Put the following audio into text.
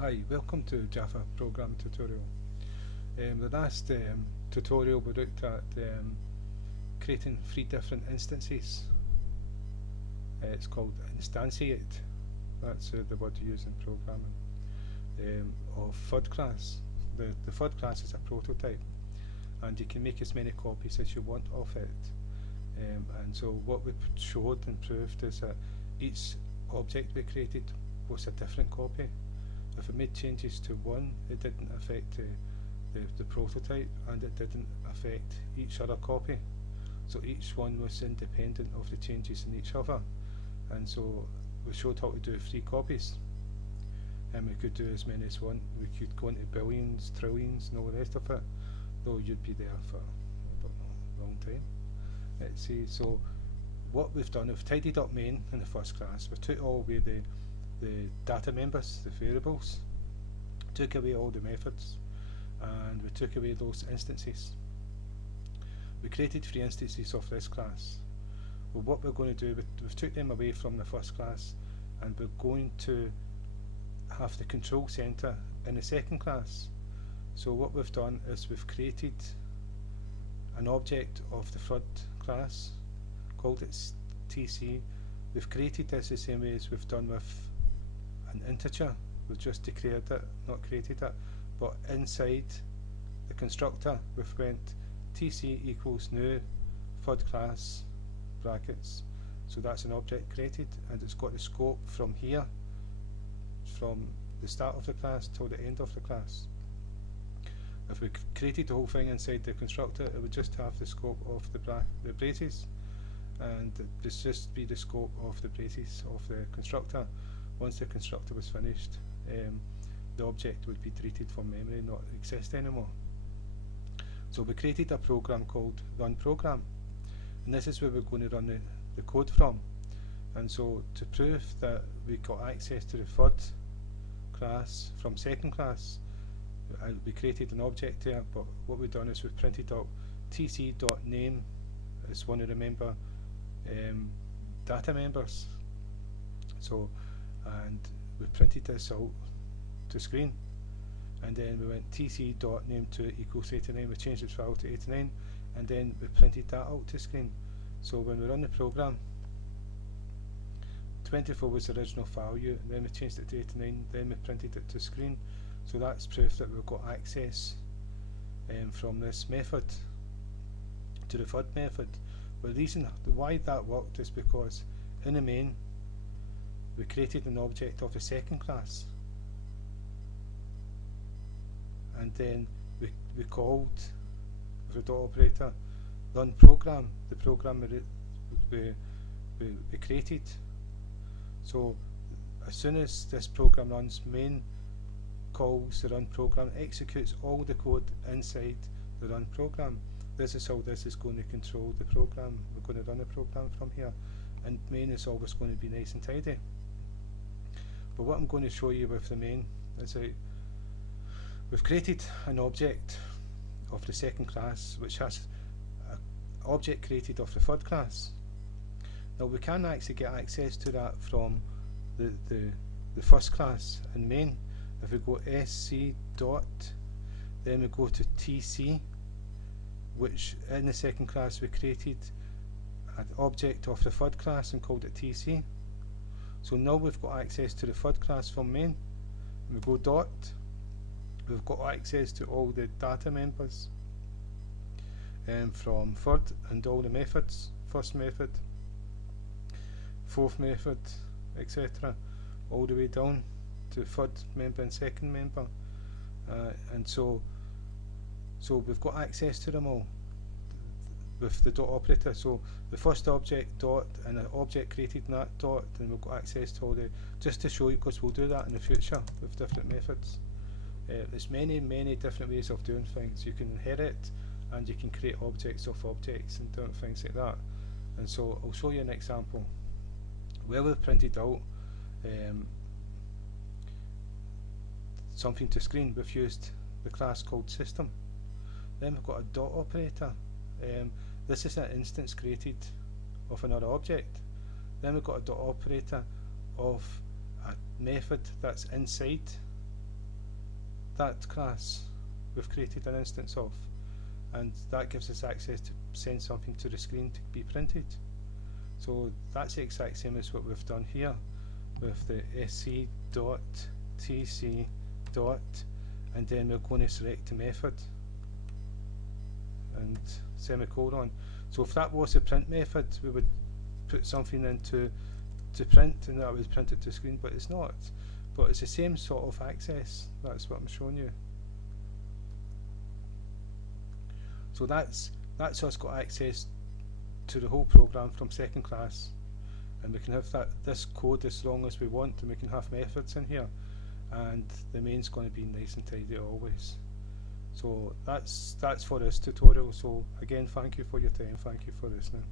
Hi, welcome to Java Program Tutorial. The last tutorial we looked at creating 3 different instances. It's called instantiate, that's the word you use in programming, of FUD class. The FUD class is a prototype and you can make as many copies as you want of it. And so what we showed and proved is that each object we created was a different copy. If we made changes to one, it didn't affect the prototype, and it didn't affect each other copy. So each one was independent of the changes in each other. And so we showed how to do 3 copies. And we could do as many as one. We could go into billions, trillions, and all the rest of it, though you'd be there for, I don't know, a long time. Let's see, so what we've done, we've tidied up main in the first class. We took all away the data members, the variables, took away all the methods, and we took away those instances. We created 3 instances of this class. Well, what we're going to do, we've took them away from the first class, and we're going to have the control center in the second class. So what we've done is we've created an object of the FUD class, called it TC. We've created this the same way as we've done with an integer. We've just declared it, not created it, but inside the constructor we've went TC equals new FUD class brackets. So that's an object created, and it's got the scope from here, from the start of the class till the end of the class. If we created the whole thing inside the constructor, it would just have the scope of the braces, and this just be the scope of the braces of the constructor. Once the constructor was finished, the object would be deleted from memory, not exist anymore. So we created a program called run program, and this is where we're going to run the code from. And so to prove that we got access to the FUD class from second class, we created an object there, but what we've done is we've printed out tc.name as one of the member data members. So, and we printed this out to screen, and then we went tc.name2 equals 89. We changed the file to 89, and then we printed that out to screen. So when we run the program, 24 was the original value, and then we changed it to 89, then we printed it to screen. So that's proof that we've got access from this method to the FUD method. But the reason why that worked is because in the main we created an object of the second class, and then we called with the dot operator run program, the program we created. So as soon as this program runs, main calls the run program, executes all the code inside the run program. This is how this is going to control the program. We're going to run a program from here, and main is always going to be nice and tidy. But what I'm going to show you with the main is that we've created an object of the second class which has an object created of the FUD class. Now we can actually get access to that from the first class in main. If we go sc dot, then we go to tc, which in the second class we created an object of the FUD class and called it tc. So now we've got access to the FUD class from main. We go dot, we've got access to all the data members from FUD and all the methods, first method, fourth method, etc., all the way down to FUD member and second member, and so we've got access to them all with the dot operator. So the first object dot, and an object created in that dot, and we've got access to all the, just to show you, because we'll do that in the future with different methods. There's many different ways of doing things. You can inherit, and you can create objects of objects and different things like that. And so I'll show you an example where we've printed out something to screen. We've used the class called system. Then we've got a dot operator. This is an instance created of another object. Then we've got a dot operator of a method that's inside that class we've created an instance of, and that gives us access to send something to the screen to be printed. So that's the exact same as what we've done here with the sc dot tc dot, and then we're going to select the method and semicolon. So if that was the print method, we would put something into to print and that would print it to screen, but it's not. But it's the same sort of access. That's what I'm showing you. So that's us got access to the whole program from second class, and we can have this code as long as we want, and we can have methods in here, and the main's going to be nice and tidy always. So that's for this tutorial. So again, thank you for your time, thank you for listening.